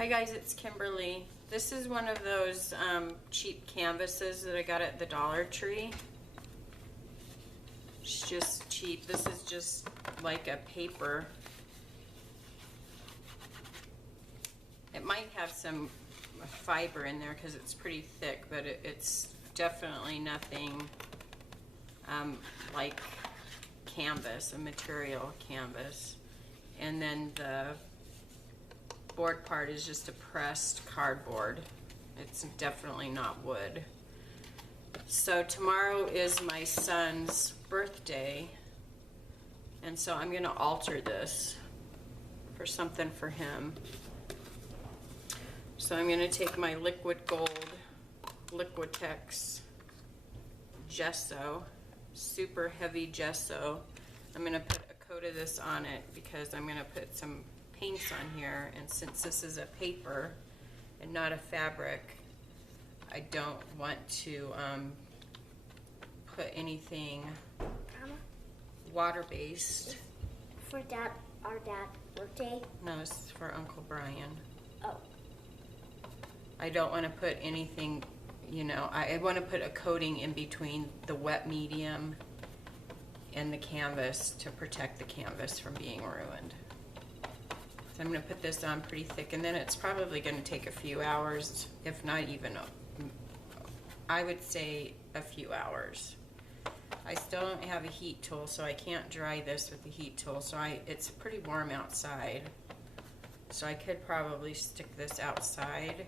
Hi guys, it's Kimberly. This is one of those cheap canvases that I got at the Dollar Tree. It's just cheap. This is just like a paper. It might have some fiber in there because it's pretty thick, but it's definitely nothing like canvas, a material canvas. And then the board part is just a pressed cardboard. It's definitely not wood. So tomorrow is my son's birthday, and so I'm going to alter this for something for him. So I'm going to take my liquid gold Liquitex gesso, super heavy gesso. I'm going to put a coat of this on it because I'm going to put some paints on here, and since this is a paper and not a fabric, I don't want to put anything water-based. For our dad's birthday? No, it's for Uncle Brian. Oh. I don't want to put anything, you know, I want to put a coating in between the wet medium and the canvas to protect the canvas from being ruined. So I'm going to put this on pretty thick, and then it's probably going to take a few hours, if not even, I would say a few hours. I still don't have a heat tool, so I can't dry this with the heat tool, so it's pretty warm outside. So I could probably stick this outside,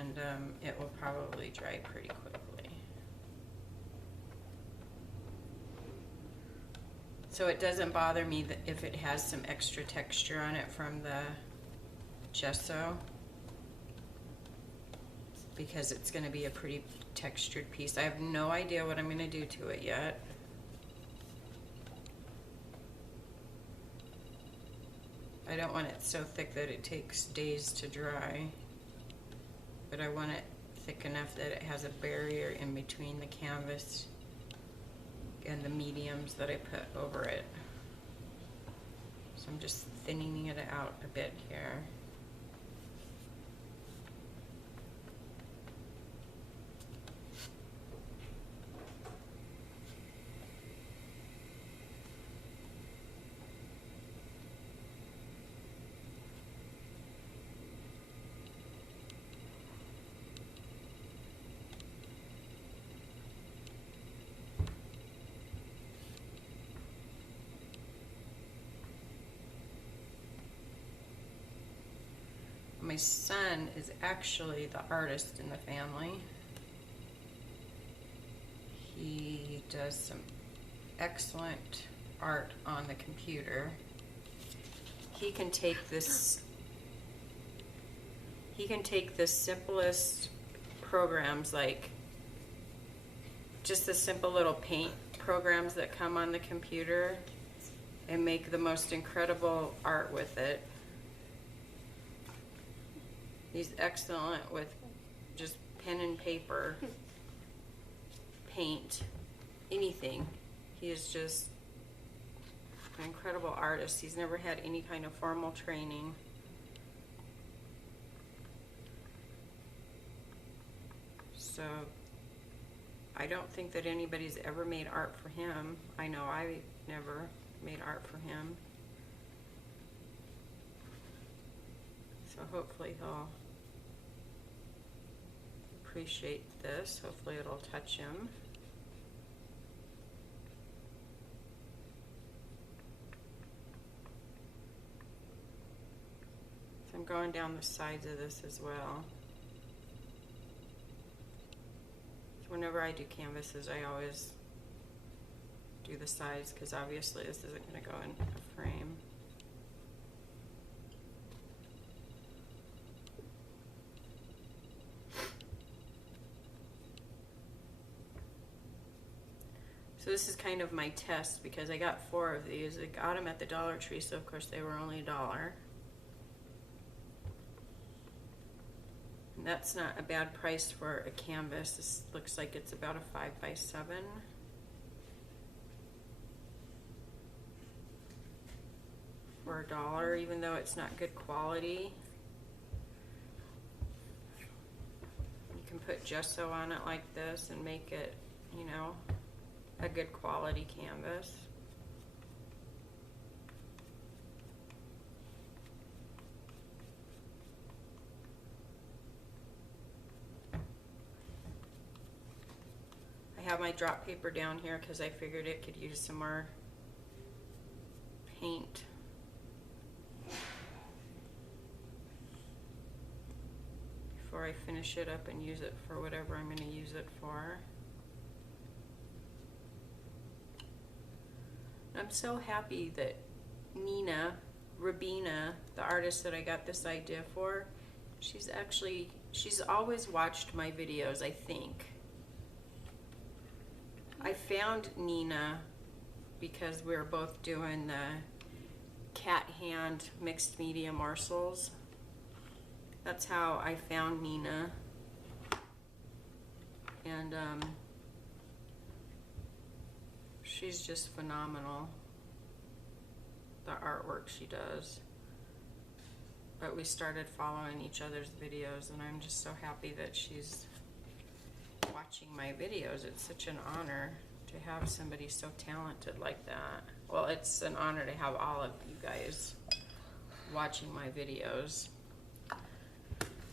and it will probably dry pretty quickly. So it doesn't bother me that if it has some extra texture on it from the gesso, because it's going to be a pretty textured piece. I have no idea what I'm going to do to it yet. I don't want it so thick that it takes days to dry, but I want it thick enough that it has a barrier in between the canvas and the mediums that I put over it. So I'm just thinning it out a bit here. My son is actually the artist in the family. He does some excellent art on the computer. He can take the simplest programs, like just the simple little paint programs that come on the computer, and make the most incredible art with it. He's excellent with just pen and paper, paint, anything. He is just an incredible artist. He's never had any kind of formal training. So I don't think that anybody's ever made art for him. I know I never made art for him. So hopefully he'll appreciate this. Hopefully it'll touch him. So I'm going down the sides of this as well. So whenever I do canvases, I always do the sides, because obviously this isn't going to go in a frame. So this is kind of my test, because I got 4 of these. I got them at the Dollar Tree, so of course they were only $1. And that's not a bad price for a canvas. This looks like it's about a 5x7. for $1, even though it's not good quality. You can put gesso on it like this and make it, you know, a good quality canvas. I have my drop paper down here because I figured it could use some more paint. Before I finish it up and use it for whatever I'm going to use it for. I'm so happy that Rabina, the artist that I got this idea for, she's always watched my videos, I think. I found Nina because we were both doing the cat hand mixed media morsels. That's how I found Nina. And she's just phenomenal, the artwork she does. But we started following each other's videos, and I'm just so happy that she's watching my videos. It's such an honor to have somebody so talented like that. Well, it's an honor to have all of you guys watching my videos.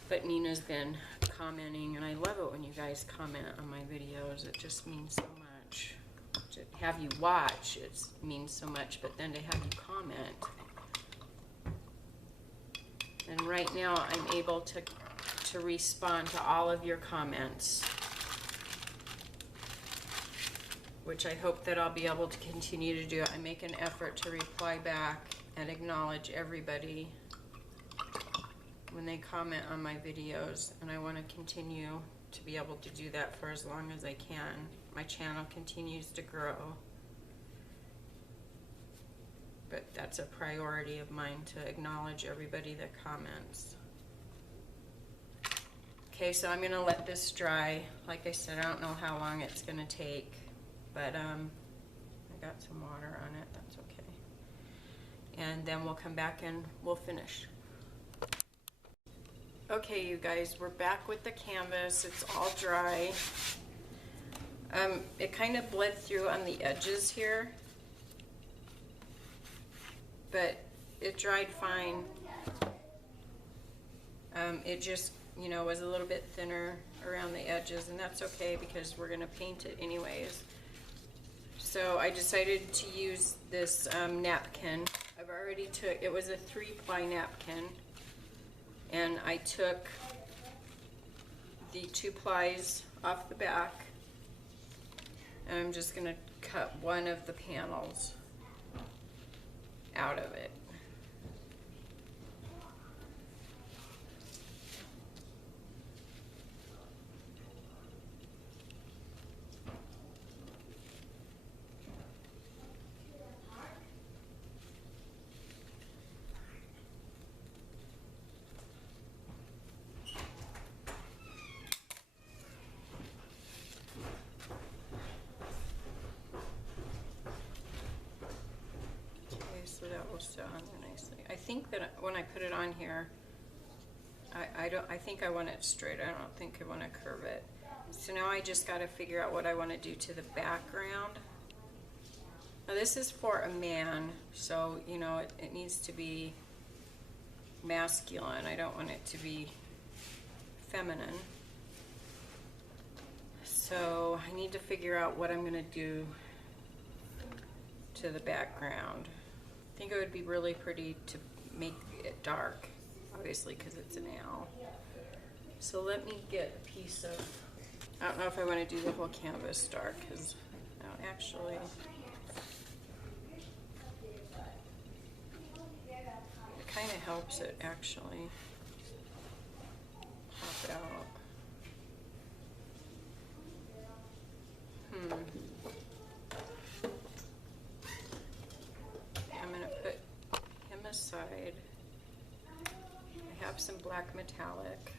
But Nina's been commenting, and I love it when you guys comment on my videos. It just means so much. To have you watch, it means so much, but then to have you comment. And right now I'm able to respond to all of your comments, which I hope that I'll be able to continue to do. I make an effort to reply back and acknowledge everybody when they comment on my videos, and I want to continue to be able to do that for as long as I can. My channel continues to grow, but that's a priority of mine, to acknowledge everybody that comments. Okay, so I'm gonna let this dry. Like I said, I don't know how long it's gonna take, but I got some water on it, that's okay. And then we'll come back and we'll finish. Okay, you guys, we're back with the canvas. It's all dry. It kind of bled through on the edges here, but it dried fine. It just, you know, was a little bit thinner around the edges, and that's okay because we're gonna paint it anyways. So I decided to use this napkin. I've already took, it was a 3-ply napkin, and I took the 2 plies off the back, and I'm just gonna cut one of the panels out of it. So that will sit on there nicely. I think that when I put it on here, I think I want it straight. I don't think I want to curve it. So now I just got to figure out what I want to do to the background. Now this is for a man, so you know it needs to be masculine. I don't want it to be feminine. So I need to figure out what I'm going to do to the background. I think it would be really pretty to make it dark, obviously, because it's an owl. So let me get a piece of, I don't know if I want to do the whole canvas dark, because no, actually, it kind of helps it actually pop out. I'm going to put him aside. I have some black metallic.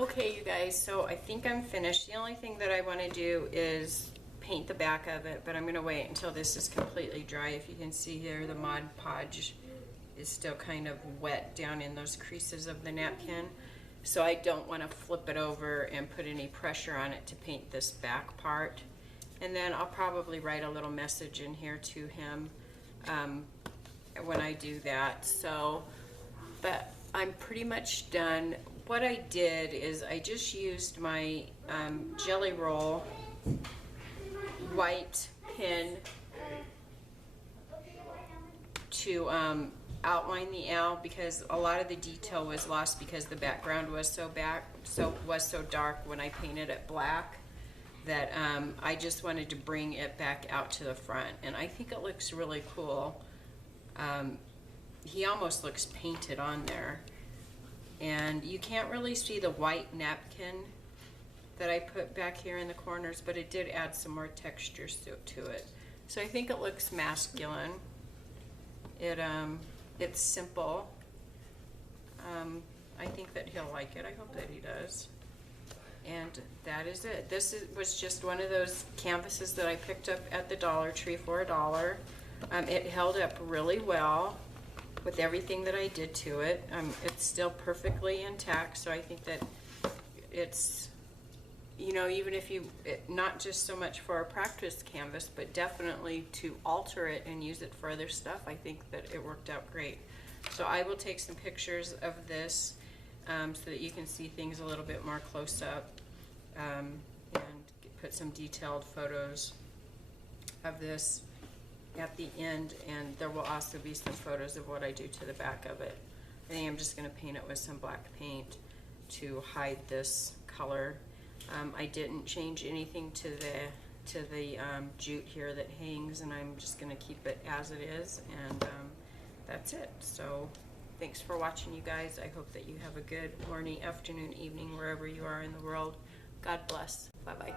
Okay, you guys, so I think I'm finished. The only thing that I want to do is paint the back of it, but I'm going to wait until this is completely dry. If you can see here, the Mod Podge is still kind of wet down in those creases of the napkin. So I don't want to flip it over and put any pressure on it to paint this back part. And then I'll probably write a little message in here to him when I do that. So, but I'm pretty much done. What I did is I just used my Jelly Roll white pen to outline the owl, because a lot of the detail was lost because the background was so dark when I painted it black, that I just wanted to bring it back out to the front, and I think it looks really cool. He almost looks painted on there, and you can't really see the white napkin that I put back here in the corners, but it did add some more texture to it. So I think it looks masculine. It's simple. I think that he'll like it. I hope that he does. And that is it. Was just one of those canvases that I picked up at the Dollar Tree for $1. It held up really well with everything that I did to it. It's still perfectly intact, so I think that it's, you know, even if not just so much for a practice canvas, but definitely to alter it and use it for other stuff, I think that it worked out great. So I will take some pictures of this so that you can see things a little bit more close up, and put some detailed photos of this at the end, and there will also be some photos of what I do to the back of it. I think I'm just going to paint it with some black paint to hide this color. I didn't change anything to the jute here that hangs, and I'm just going to keep it as it is, and that's it. So thanks for watching, you guys. I hope that you have a good morning, afternoon, evening, wherever you are in the world. God bless. Bye-bye.